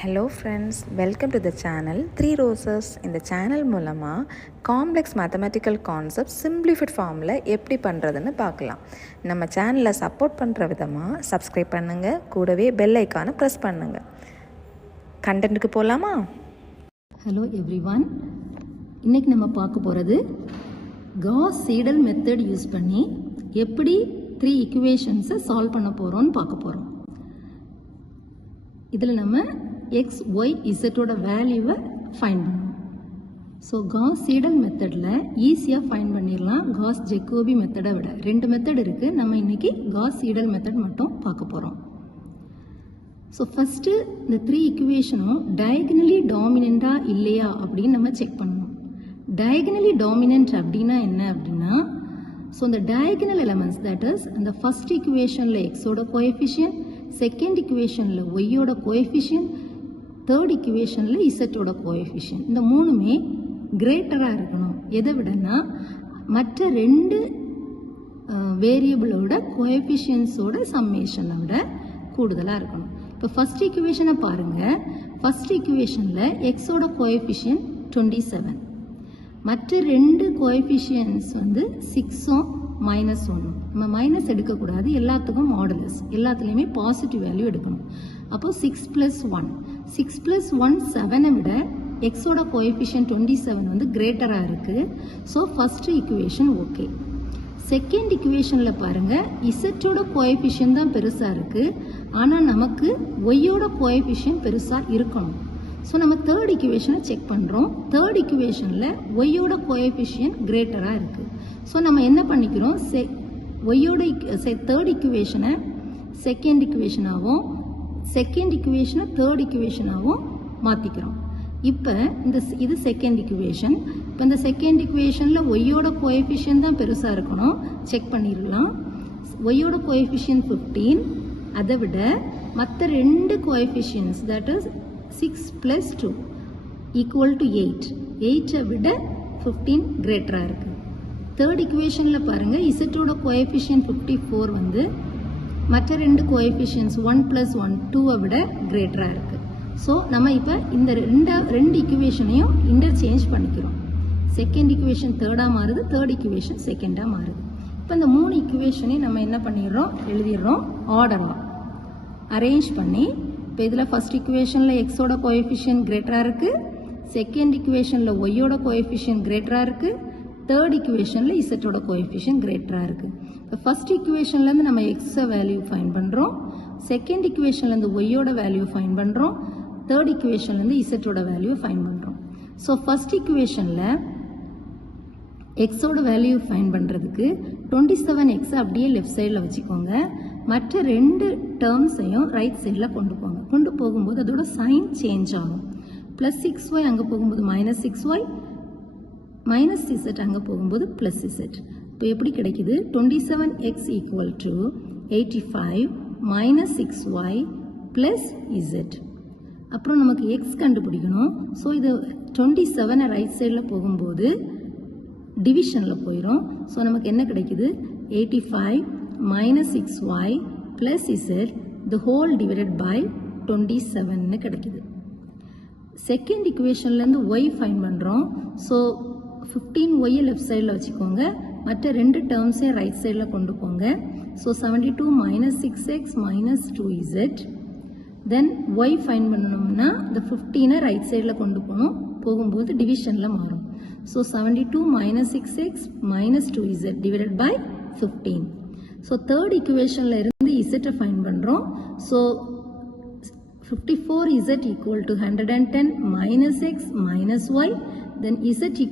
Hello friends, welcome to the channel 3 roses. இந்த channel மூலமாக complex mathematical concept simplified ஃபார்மில் எப்படி பண்ணுறதுன்னு பார்க்கலாம். நம்ம சேனலை சப்போர்ட் பண்ணுற விதமாக சப்ஸ்கிரைப் பண்ணுங்கள், கூடவே பெல் ஐக்கானை ப்ரெஸ் பண்ணுங்கள். கண்டென்ட்டுக்கு போகலாமா? ஹலோ எவ்ரிவன், இன்றைக்கி நம்ம பார்க்க போகிறது காஸ் சீடல் மெத்தட் யூஸ் பண்ணி எப்படி 3 ஈக்குவேஷன்ஸை சால்வ் பண்ண போகிறோன்னு பார்க்க போகிறோம். இதில் நம்ம எக்ஸ் ஒய் இசட்டோட வேல்யூவை ஃபைண்ட் பண்ணணும். ஸோ காஸ் சீடல் மெத்தடில் ஈஸியாக ஃபைண்ட் பண்ணிடலாம் காஸ் ஜெக்கோபி மெத்தடை விட. 2 மெத்தட் இருக்குது, நம்ம இன்றைக்கி காஸ் சீடல் மெத்தட் மட்டும் பார்க்க போகிறோம். ஸோ ஃபஸ்ட்டு இந்த 3 ஈக்குவேஷனும் டயகனலி டாமினண்ட்டாக இல்லையா அப்படின்னு நம்ம செக் பண்ணணும். டயகனலி டாமினன்ட் அப்படின்னா என்ன அப்படின்னா, ஸோ இந்த டயகனல் எலமெண்ட்ஸ், தட் இஸ் அந்த ஃபஸ்ட் ஈக்குவேஷனில் எக்ஸோட கோஎஃபிஷியன்ட், செகண்ட் ஈக்குவேஷனில் ஒய்யோட கோஎஃபிஷியன்ட், தேர்ட் ஈக்குவேஷனில் இசட்டோட கோஎஃபிஷியன்ட், இந்த மூணுமே கிரேட்டராக இருக்கணும். எதை விடனா மற்ற 2 வேரியபிளோட கோஎஃபிஷியன்ஸோட சம்மேஷனை விட கூடுதலாக இருக்கணும். இப்போ ஃபஸ்ட் ஈக்குவேஷனை பாருங்கள். ஃபஸ்ட் ஈக்குவேஷனில் எக்ஸோட கோஎஃபிஷியன்ட் 27, மற்ற 2 கோஎஃபிஷியன்ஸ் வந்து 6உம் -1. நம்ம மைனஸ் எடுக்கக்கூடாது, எல்லாத்துக்கும் மாடுலஸ், எல்லாத்துலேயுமே பாசிட்டிவ் வேல்யூ எடுக்கணும். அப்போ 6 + 1, 6 + 1 7ஐ விட எக்ஸோட கோஎஃபிஷியன்ட் 27 வந்து கிரேட்டராக இருக்குது. So first equation okay. Second ஈக்குவேஷனில் பாருங்கள், இசட்டோட கோஎஃபிஷியன்ட் தான் பெருசாக இருக்குது, ஆனால் நமக்கு ஒய்யோட கோஎஃபிஷியன்ட் பெருசாக இருக்கணும். ஸோ நம்ம தேர்ட் ஈக்குவேஷனை செக் பண்ணுறோம். தேர்ட் ஈக்குவேஷனில் ஒய்யோட கோஎஃபிஷியன்ட் கிரேட்டராக இருக்குது. ஸோ நம்ம என்ன பண்ணிக்கிறோம், ஒய்யோட தேர்ட் ஈக்குவேஷனை செகண்ட் ஈக்குவேஷனாகவும், செகண்ட் ஈக்குவேஷனை தேர்ட் ஈக்குவேஷனாகவும் மாற்றிக்கிறோம். இப்போ இது செகண்ட் ஈக்குவேஷன். இப்போ இந்த செகண்ட் ஈக்குவேஷனில் ஒய்யோட கோஎஃபிஷியன்ட் தான் பெருசாக இருக்கணும், செக் பண்ணிடலாம். ஒய்யோட கோஎஃபிஷியன்ட் 15, அதை விட மற்ற 2 கோஎஃபிஷியன்ஸ், தட் இஸ் 6 + 2 = 8, 8ஐ விட 15 கிரேட்டராக இருக்குது. தேர்ட் ஈக்குவேஷனில் பாருங்கள், இசட்டோட கோஎஃபிஷியன்ட் 54 வந்து மற்ற 2 கோஎஃபிஷியன்ஸ் 1 + 1 2ஐ விட கிரேட்டராக இருக்குது. ஸோ நம்ம இப்போ இந்த ரெண்டு ஈக்குவேஷனையும் இன்டர்சேஞ்ச் பண்ணிக்கிறோம். செகண்ட் ஈக்குவேஷன் தேர்டாக மாறுது, தேர்ட் ஈக்குவேஷன் செகண்டாக மாறுது. இப்போ இந்த 3 ஈக்குவேஷனையும் நம்ம என்ன பண்ணிடுறோம், எழுதிடுறோம் ஆர்டராக அரேஞ்ச் பண்ணி. இப்போ இதில் ஃபஸ்ட் ஈக்குவேஷனில் எக்ஸோட கோஎஃபிஷியன்ட் கிரேட்டராக இருக்குது, செகண்ட் ஈக்குவேஷனில் ஒய்யோட கோஎஃபிஷியன்ட் கிரேட்டராக இருக்குது, தேர்ட் ஈக்குவேஷனில் இசட்டோட கோஎஃபிஷியன்ட் கிரேட்டராக இருக்குது. இப்போ ஃபஸ்ட் ஈக்குவேஷன்லேருந்து நம்ம எக்ஸை வேல்யூ ஃபைண்ட் பண்ணுறோம், செகண்ட் ஈக்குவேஷன்லேருந்து ஒய்யோட வேல்யூ ஃபைண்ட் பண்ணுறோம், தேர்ட் ஈக்குவேஷன்லேருந்து இசட்டோட வேல்யூ ஃபைண்ட் பண்ணுறோம். ஸோ ஃபஸ்ட் ஈக்குவேஷனில் எக்ஸோட வேல்யூ ஃபைண்ட் பண்ணுறதுக்கு 27x அப்படியே லெஃப்ட் சைடில் வச்சுக்கோங்க. மற்ற 2 டேர்ம்ஸையும் ரைட் சைடில் கொண்டு போகும்போது அதோட சைன் சேஞ்ச் ஆகும். +6y அங்கே போகும்போது -6y, -z அங்கே போகும்போது +z. இப்போ எப்படி கிடைக்குது, 27x = 85 -6y + z. அப்புறம் நமக்கு x கண்டுபிடிக்கணும். ஸோ இது 27 ரைட் சைடில் போகும்போது டிவிஷனில் போயிடும். ஸோ நமக்கு என்ன கிடைக்குது, 85 -6y + z the whole divided by 27 கிடைக்குது. செகண்ட் ஈக்குவேஷன்லேருந்து y ஃபைண்ட் பண்ணுறோம். ஸோ 15y லெஃப்ட் சைடில் வச்சுக்கோங்க, மற்ற 2 டேர்ம்ஸையும் ரைட் சைடில் கொண்டு போங்க. So 72 -6x -2z. தென் y ஃபைண்ட் பண்ணணும்னா இந்த 15ஐ ரைட் சைடில் கொண்டு போகும்போது டிவிஷனில் மாறும். So 72 -6x -2z divided by 15. So third ஈக்குவேஷனில் இருந்து இசட்டை ஃபைண்ட் பண்ணுறோம். So 54z = 110 -x -y, then z =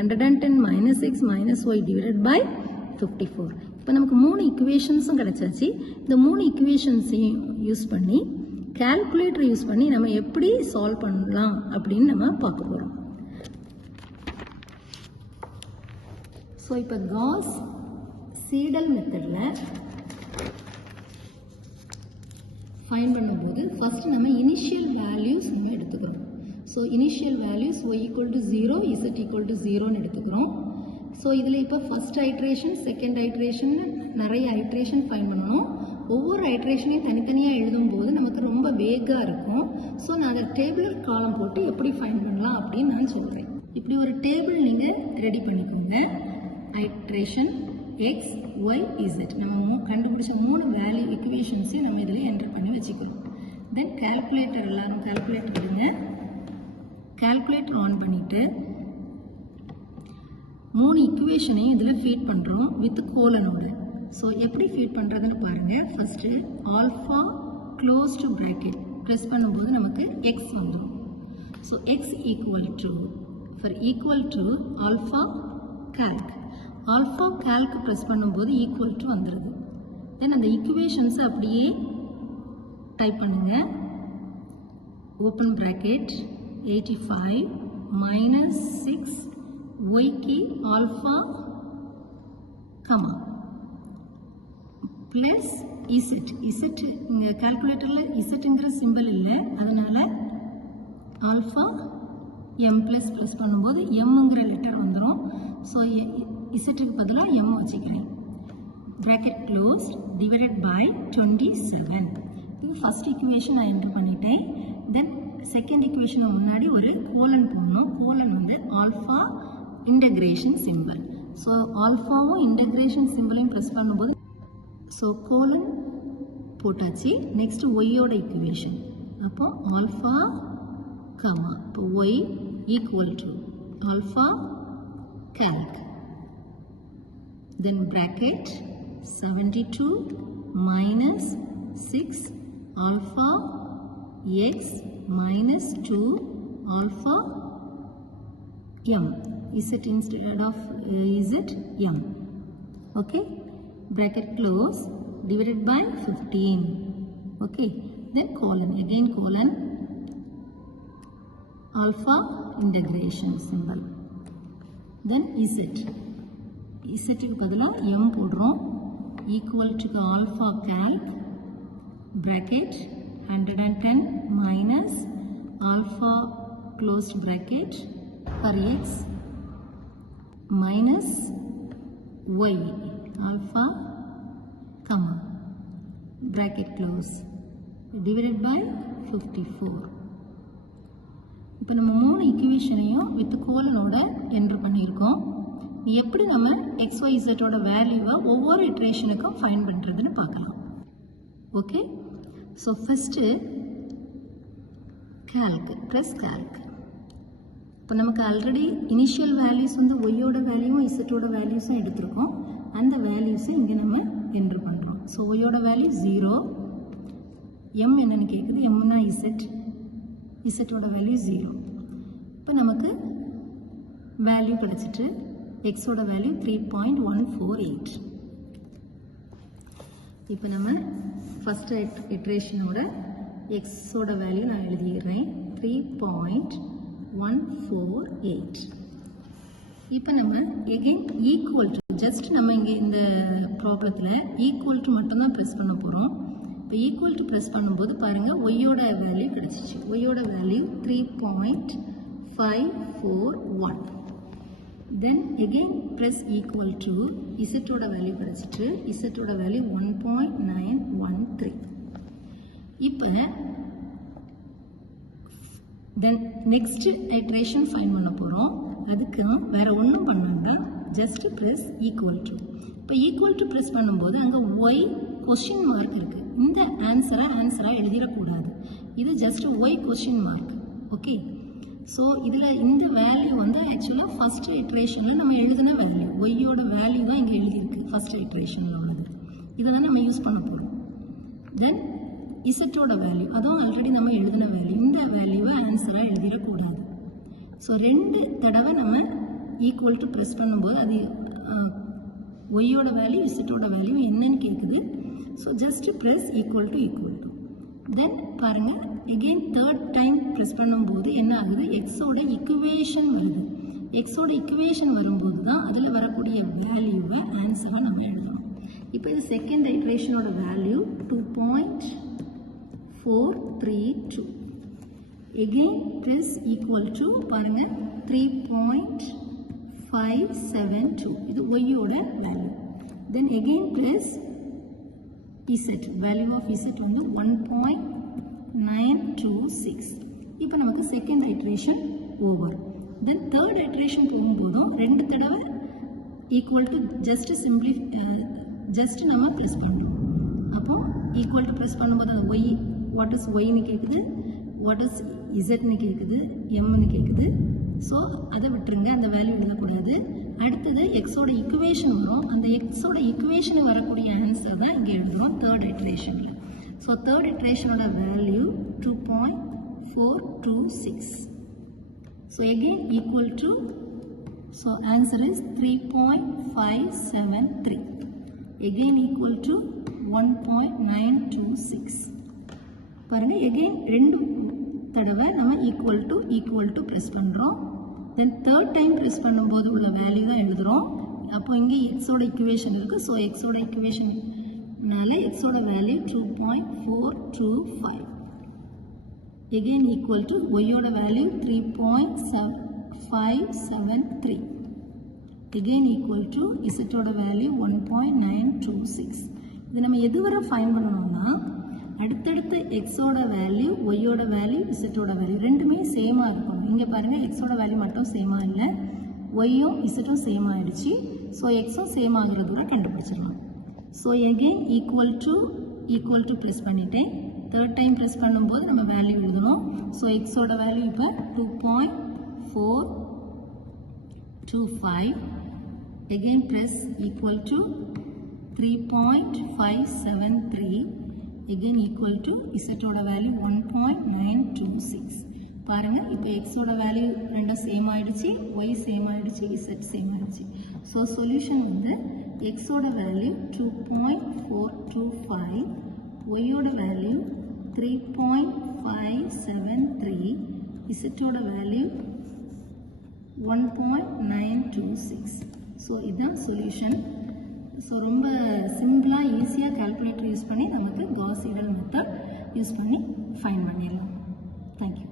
110 -x -y divided by 54. இப்போ நமக்கு 3 ஈக்குவேஷன்ஸும் கிடைச்சாச்சு. இந்த 3 ஈக்குவேஷன்ஸையும் யூஸ் பண்ணி கால்குலேட்டர் யூஸ் பண்ணி நம்ம எப்படி சால்வ் பண்ணலாம் அப்படின்னு நம்ம பார்க்க போகிறோம். ஸோ இப்போ காஸ் சீடல் மெத்தடில் ஃபைண்ட் பண்ணும்போது ஃபஸ்ட்டு நம்ம இனிஷியல் வேல்யூஸ் நம்ம எடுத்துக்கிறோம். So initial values y = 0, z = 0ன்னு எடுத்துக்கிறோம். ஸோ இதில் இப்போ ஃபஸ்ட் ஐட்ரேஷன், செகண்ட் ஐட்ரேஷன், நிறைய ஐட்ரேஷன் ஃபைண்ட் பண்ணணும். ஒவ்வொரு ஐட்ரேஷனையும் தனித்தனியாக எழுதும்போது நமக்கு ரொம்ப வேகாக இருக்கும். ஸோ நான் அதை டேபிளர் காலம் போட்டு எப்படி ஃபைண்ட் பண்ணலாம் அப்படின்னு நான் சொல்கிறேன். இப்படி ஒரு டேபிள் நீங்கள் ரெடி பண்ணிக்கோங்க. ஐட்ரேஷன் எக்ஸ் ஒய் இசட் நம்ம கண்டுபிடிச்ச 3 வேல்யூ இக்குவேஷன்ஸையும் நம்ம இதில் என்டர் பண்ணி வச்சுக்கணும். தென் கால்குலேட்டர் எல்லாரும் கால்குலேட்டர் எடுங்க. கால்குலேட்டர் ஆன் பண்ணிவிட்டு 3 இக்குவேஷனையும் இதில் ஃபீட் பண்ணுறோம் வித் கோலனோட. ஸோ எப்படி ஃபீட் பண்ணுறதுன்னு பாருங்கள். First alpha closed bracket press பண்ணும்போது நமக்கு எக்ஸ் வந்துடும். So X equal to for equal to alpha Calc. Alpha Calc press பண்ணும்போது ஈக்குவல் டு வந்துடுது. தென் அந்த இக்குவேஷன்ஸை அப்படியே டைப் பண்ணுங்கள். ஓப்பன் ப்ராக்கெட் 85 minus 6 y की alpha comma plus z. z இங்க கால்குலேட்டர்ல zங்கிற சிம்பல் இல்லை, அதனால ஆல்ஃபா m plus ப்ளஸ் பண்ணும்போது mங்கிற லெட்டர் வந்துடும். ஸோ zக்கு பதிலாக m வச்சுக்கிறேன். bracket close divided by 27. இது ஃபர்ஸ்ட் ஈக்குவேஷன் நான் என்டர் பண்ணிட்டேன். தென் செகண்ட் ஈக்குவேஷன் முன்னாடி ஒரு கோலன் போடணும். கோலன் வந்து ஆல்ஃபா இன்டகிரேஷன் சிம்பிள். ஸோ ஆல்ஃபாவும் இன்டகிரேஷன் சிம்பிளையும் ப்ரெஸ் பண்ணும்போது ஸோ கோலன் போட்டாச்சு. நெக்ஸ்ட் ஒய்யோட ஈக்குவேஷன். அப்போ ஆல்ஃபா கமா இப்போ y equal to alpha calc. Then bracket 72 minus 6 alpha x minus 2 alpha m. Is it instead of is it m? Okay, bracket close divided by 15. Okay, then colon, again colon, alpha integration symbol. Then z. z க்கு பதிலா m போடுறோம். equal to the alpha calc bracket 110 minus alpha closed bracket for x minus y alpha comma bracket close divided by 54. இப்போ நம்ம 3 ஈக்குவேஷனையும் with கோலனோட enter பண்ணியிருக்கோம். எப்படி நம்ம XYZோட வேல்யூவை ஒவ்வொரு இட்ரேஷனுக்கும் ஃபைண்ட் பண்ணுறதுன்னு பார்க்கலாம். Okay, so first Calc plus Calc. இப்போ நமக்கு ஆல்ரெடி இனிஷியல் வேல்யூஸ் வந்து ஒய்யோட வேல்யூவும் இசட்டோட வேல்யூஸும் எடுத்திருக்கோம். அந்த வேல்யூஸை இங்கே நம்ம என்டர் பண்ணுறோம். ஸோ ஒய்யோட வேல்யூ 0, எம் என்னன்னு கேட்குது, எம்னா இசட்டோட வேல்யூ 0. இப்போ நமக்கு வேல்யூ கிடச்சிட்டு எக்ஸோட வேல்யூ 3.148. இப்போ நம்ம ஃபஸ்ட் இட்ரேஷனோட எக்ஸோட வேல்யூ நான் எழுதிடுறேன் 3.148. இப்போ நம்ம எகெயின் ஈக்குவல் டு ஜஸ்ட் நம்ம இங்கே இந்த ப்ராப்ளத்தில் ஈக்குவல் டு மட்டும்தான் ப்ரெஸ் பண்ண போகிறோம். இப்போ ஈக்குவல் டு ப்ரெஸ் பண்ணும்போது பாருங்கள் ஒய்யோட வேல்யூ கிடச்சிச்சு. ஒய்யோட value 3.541. Then again press equal to z ஓட வேல்யூ கிடச்சிட்டு z ஓட வேல்யூ 1.913. இப்போ தென் நெக்ஸ்ட் ஐட்ரேஷன் ஃபைண்ட் பண்ண போகிறோம். அதுக்கு வேற ஒன்றும் பண்ணாங்க, ஜஸ்ட் ப்ரெஸ் ஈக்குவல் டு. இப்போ ஈக்குவல் டு ப்ரெஸ் பண்ணும்போது அங்கே ஒய் கொஸ்டின் மார்க் இருக்குது. இந்த ஆன்சராக எழுதிடக்கூடாது. இது just y question mark. Okay, so இதில் இந்த வேல்யூ வந்து ஆக்சுவலாக ஃபஸ்ட் இட்ரேஷனில் நம்ம எழுதின வேல்யூ, ஒய்யோட வேல்யூ தான் இங்கே எழுதியிருக்கு ஃபஸ்ட் இட்ரேஷனில் உள்ளது. இதை தான் நம்ம யூஸ் பண்ண போகிறோம். தென் இசட்டோட வேல்யூ, அதுவும் ஆல்ரெடி நம்ம எழுதின வேல்யூ. இந்த வேல்யூவை ஆன்சராக எழுதிடக்கூடாது. ஸோ 2 தடவை நம்ம ஈக்குவல் டு ப்ரெஸ் பண்ணும்போது அது ஒய்யோட வேல்யூ இசட்டோட வேல்யூ என்னன்னு கேட்குது. So just press equal to. Then பாருங்கள் எகெயின் தேர்ட் டைம் ப்ரெஸ் பண்ணும்போது என்ன ஆகுது, எக்ஸோட இக்குவேஷன் வருது. எக்ஸோட இக்குவேஷன் வரும்போது தான் அதில் வரக்கூடிய வேல்யூவை ஆன்சராக நம்ம எழுதணும். இப்போ இது செகண்ட் ஐட்ரேஷனோட value 2.432. Again press equal to பாருங்கள் 3.572. இது ஒய்யோட value. Then again press z value of z வந்து 1.926. இப்போ நமக்கு second iteration over. Then third iteration போகும்போதும் 2 தடவை ஈக்குவல் டு ஜஸ்ட் நம்ம ப்ரெஸ் பண்ணுறோம். அப்போ ஈக்குவல் டு ப்ரெஸ் பண்ணும்போது அந்த ஒய் வாட் இஸ் ஒய்னு கேட்குது, வாட் இஸ் இசட்னு கேட்குது, எம்னு கேட்குது. ஸோ அதை விட்டுருங்க, அந்த வேல்யூ எழுதக்கூடாது. அடுத்தது எக்ஸோட ஈக்குவேஷன் வரும். அந்த எக்ஸோட ஈக்குவேஷன் வரக்கூடிய ஆன்சர் தான் இங்கே எழுதுகிறோம் தேர்ட் ஐட்ரேஷனில். ஸோ தேர்ட் ஐட்ரேஷனோட value 2.426. So again equal to, so answer is 3.573. again equal to 1.926. பாருங்க again 2 தடவை நம்ம ஈக்குவல் டு ப்ரெஸ் பண்ணுறோம். தென் தேர்ட் டைம் ப்ரெஸ் பண்ணும்போது உள்ள வேல்யூ தான் எழுதுகிறோம். அப்போ இங்கே எக்ஸோட ஈக்குவேஷன் இருக்குது. ஸோ எக்ஸோட ஈக்குவேஷன்னால எக்ஸோட வேல்யூ 2.425. again equal to ஒய்யோட வேல்யூ 3.573. again equal to இசட்டோட வேல்யூ 1.926. இது நம்ம எதுவரை ஃபைன் பண்ணணும்னா அடுத்தடுத்து எக்ஸோட வேல்யூ, ஒய்யோட வேல்யூ, இசட்டோட வேல்யூ ரெண்டுமே சேமாக இருக்கணும். இங்கே பாருங்கள் எக்ஸோட வேல்யூ மட்டும் சேமாக இல்லை, ஒய்யும் இசட்டும் சேம் ஆகிடுச்சு. ஸோ எக்ஸும் சேம் ஆகிறது கூட கண்டுபிடிச்சிடலாம். So again equal to press பண்ணிட்டேன். தேர்ட் டைம் ப்ரெஸ் பண்ணும்போது நம்ம வேல்யூ எழுதணும். ஸோ எக்ஸோட வேல்யூ இப்போ 2.425. again press equal to 3.573. again equal to இசட்டோட வேல்யூ 1.926. பாருங்க இப்போ எக்ஸோட வேல்யூ ரெண்டும் சேம் ஆயிடுச்சு, ஒய் சேம் ஆயிடுச்சு, இசட் சேம் ஆயிடுச்சு. ஸோ சொல்யூஷன் வந்து எக்ஸோட வேல்யூ 2.425, ஒய்யோட வேல்யூ 3.573, இசட்டோட வேல்யூ 1.926. ஸோ இதுதான் சொல்யூஷன். ஸோ ரொம்ப சிம்பிளாக ஈஸியாக கால்குலேட்டர் யூஸ் பண்ணி நமக்கு காஸ் சீடல் மெத்தட் யூஸ் பண்ணி ஃபைண்ட் பண்ணிடலாம். தேங்க்யூ.